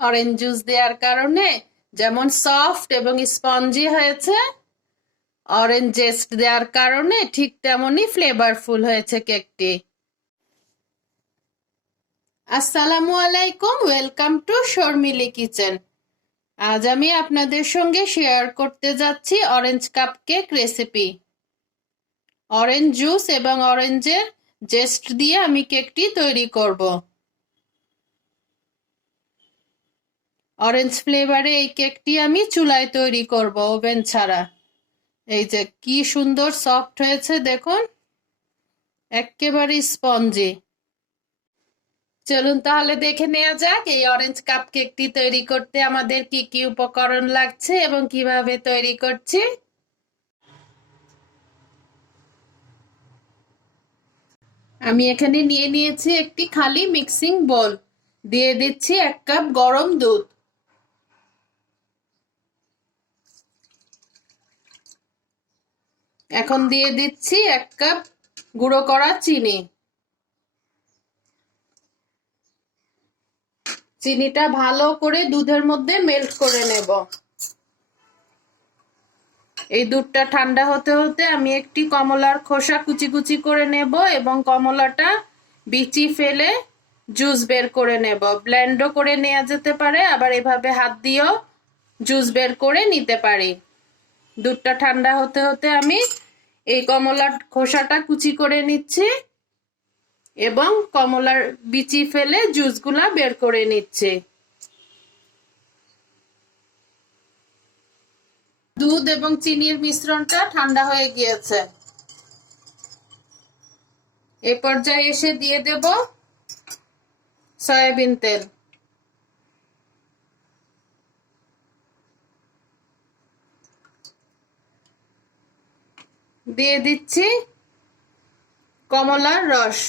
Orange juice দেওয়ার কারণে যেমন সফট এবং স্পঞ্জি হয়েছে, অরেঞ্জ জেস্ট দেওয়ার কারণে ঠিক তেমনই ফ্লেভারফুল হয়েছে কেকটি। আসসালামু আলাইকুম, ওয়েলকাম টু শর্মিলি কিচেন। আজ আমি আপনাদের সঙ্গে শেয়ার করতে যাচ্ছি orange cup cake recipe. Orange juice এবং অরেঞ্জের জেস্ট দিয়ে আমি কেকটি তৈরি করব। অরেঞ্জ ফ্লেভারে এই কেকটি আমি চুলায় তৈরি করব, ওভেন ছাড়া। এই যে কি সুন্দর সফট হয়েছে দেখুন, একেবারে স্পঞ্জি। চলুন তাহলে দেখে নেওয়া যাক এই অরেঞ্জ কাপ কেকটি তৈরি করতে আমাদের কি কি উপকরণ লাগছে এবং কিভাবে তৈরি করছি। আমি এখানে নিয়ে নিয়েছি একটি খালি মিক্সিং বোল। দিয়ে দিচ্ছি 1 কাপ গরম দুধ। এখন দিয়ে দিচ্ছি 1 কাপ গুঁড়ো করা চিনি। চিনিটা ভালো করে দুধের মধ্যে মেল্ট করে নেব। এই দুধটা ঠান্ডা হতে হতে আমি একটি কমলার খোসা কুচি কুচি করে নেব এবং কমলাটা বিচি ফেলে জুস বের করে নেব। ব্লেন্ডও করে নেওয়া যেতে পারে, আবার এভাবে হাত দিয়েও জুস বের করে নিতে পারি। দুধটা ঠান্ডা হতে হতে আমি এই কমলার খোসাটা কুচি করে নিচ্ছি এবং কমলার বিচি ফেলে জুসগুলা বের করে নিচ্ছি। দুধ এবং চিনির মিশ্রণটা ঠান্ডা হয়ে গিয়েছে। এ পর্যায়ে এসে দিয়ে দেব সয়াবিন তেল। দিয়ে দিচ্ছি কমলার রস।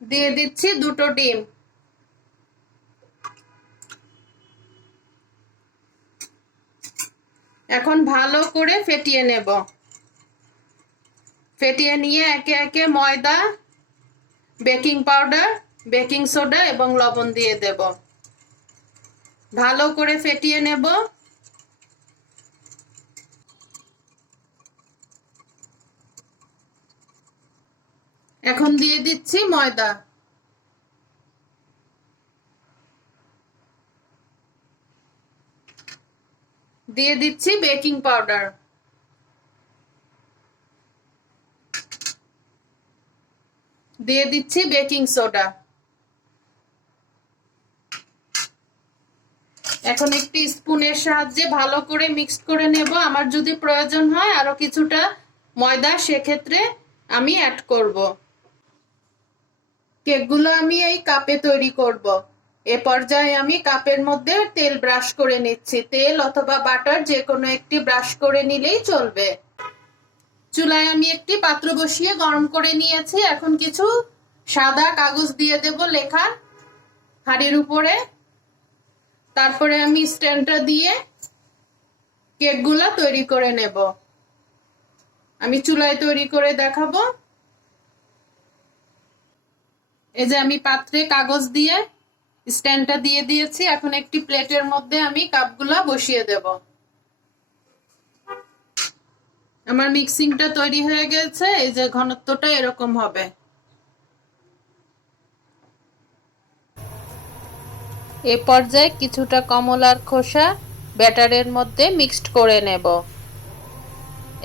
দিয়ে দিচ্ছি 2টো ডিম। এখন ভালো করে ফেটিয়ে নেব। ফেটিয়ে নিয়ে একে একে ময়দা, বেকিং পাউডার, বেকিং সোডা এবং লবণ দিয়ে দেব। ভালো করে ফেটিয়ে নেব। এখন দিয়ে দিচ্ছি ময়দা। দিয়ে দিচ্ছি বেকিং পাউডার। দিয়ে দিচ্ছি বেকিং সোডা। এখন একটি স্পুনের সাহায্যে ভালো করে মিক্স করে নেব। আমার যদি প্রয়োজন হয় আরো কিছুটা ময়দা সেক্ষেত্রে আমি অ্যাড করব। কেকগুলো আমি এই কাপে তৈরি করব। এ পর্যায়ে আমি কাপের মধ্যে তেল ব্রাশ করে নিচ্ছি। তেল অথবা বাটার যে কোনো একটি ব্রাশ করে নিলেই চলবে। চুলায় আমি একটি পাত্র বসিয়ে গরম করে নিয়েছি। এখন কিছু সাদা কাগজ দিয়ে দেব লেখা হাঁড়ির উপরে। তারপরে আমি স্ট্যান্ডটা দিয়ে কেকগুলো তৈরি করে নেব। আমি চুলায় তৈরি করে দেখাবো। এই যে আমি পাত্রে কাগজ দিয়ে স্ট্যান্ডটা দিয়ে দিয়েছি। এখন একটি প্লেটের মধ্যে আমি কাপগুলো বসিয়ে দেব। আমার মিক্সিংটা তৈরি হয়ে গেছে। এই যে ঘনত্বটা এরকম হবে। এ পর্যায়ে কিছুটা কমলার খোসা ব্যাটারের মধ্যে মিক্সড করে নেব।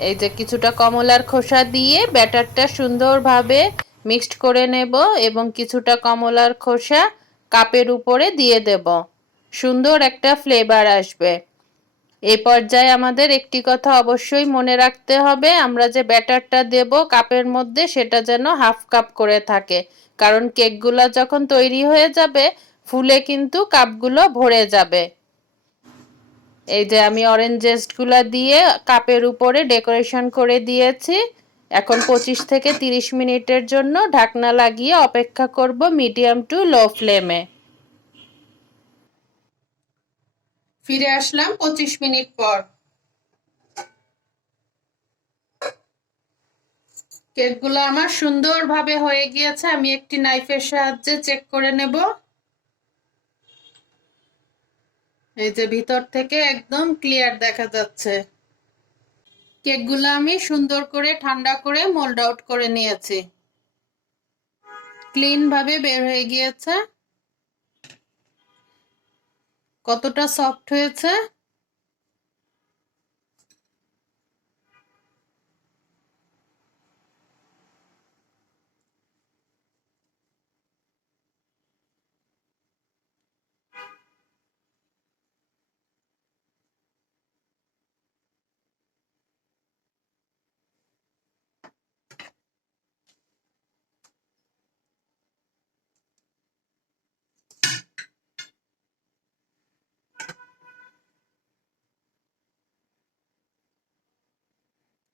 এই যে কিছুটা কমলার খোসা দিয়ে ব্যাটারটা সুন্দরভাবে মিক্সড করে নেব এবং কিছুটা কমলার খোসা কাপের উপরে দিয়ে দেব। সুন্দর একটা ফ্লেভার আসবে। এই পর্যায়ে আমাদের একটি কথা অবশ্যই মনে রাখতে হবে, আমরা যে ব্যাটারটা দেব কাপের মধ্যে সেটা যেন হাফ কাপ করে থাকে, কারণ কেকগুলো যখন তৈরি হয়ে যাবে ফুলে কিন্তু কাপগুলো ভরে যাবে। এই যে আমি অরেঞ্জ জেস্টগুলো দিয়ে কাপের উপরে ডেকোরেশন করে দিয়েছি। এখন 25 থেকে 30 মিনিটের জন্য ঢাকনা লাগিয়ে অপেক্ষা করব মিডিয়াম টু লো ফ্লেমে। ফিরে আসলাম 25 মিনিট পর। কেকগুলো আমার সুন্দরভাবে হয়ে গিয়েছে, আমি একটি নাইফের সাহায্যে চেক করে নেব। এই যে ভিতর থেকে একদম ক্লিয়ার দেখা যাচ্ছে। কেকগুলো আমি সুন্দর করে ঠান্ডা করে মোল্ড আউট করে নিয়েছি, ক্লিন ভাবে বের হয়ে গিয়েছে। কতটা সফট হয়েছে।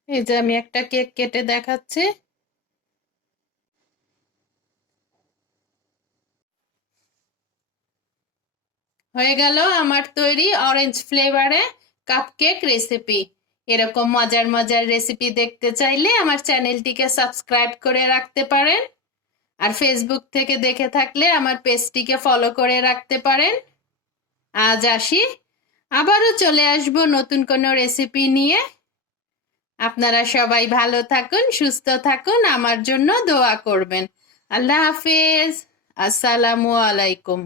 এই যে আমি একটা কেক কেটে দেখাচ্ছি। হয়ে গেল আমার তৈরি অরেঞ্জ ফ্লেভারে কাপকেক রেসিপি। এরকম মজার মজার রেসিপি দেখতে চাইলে আমার চ্যানেলটিকে সাবস্ক্রাইব করে রাখতে পারেন, আর ফেসবুক থেকে দেখে থাকলে আমার পেজটিকে ফলো করে রাখতে পারেন। আজ আসি, আবারও চলে আসবো নতুন কোনো রেসিপি নিয়ে। আপনারা সবাই ভালো থাকুন, সুস্থ থাকুন, আমার জন্য দোয়া করবেন। আল্লাহ হাফেজ। আসসালামু আলাইকুম।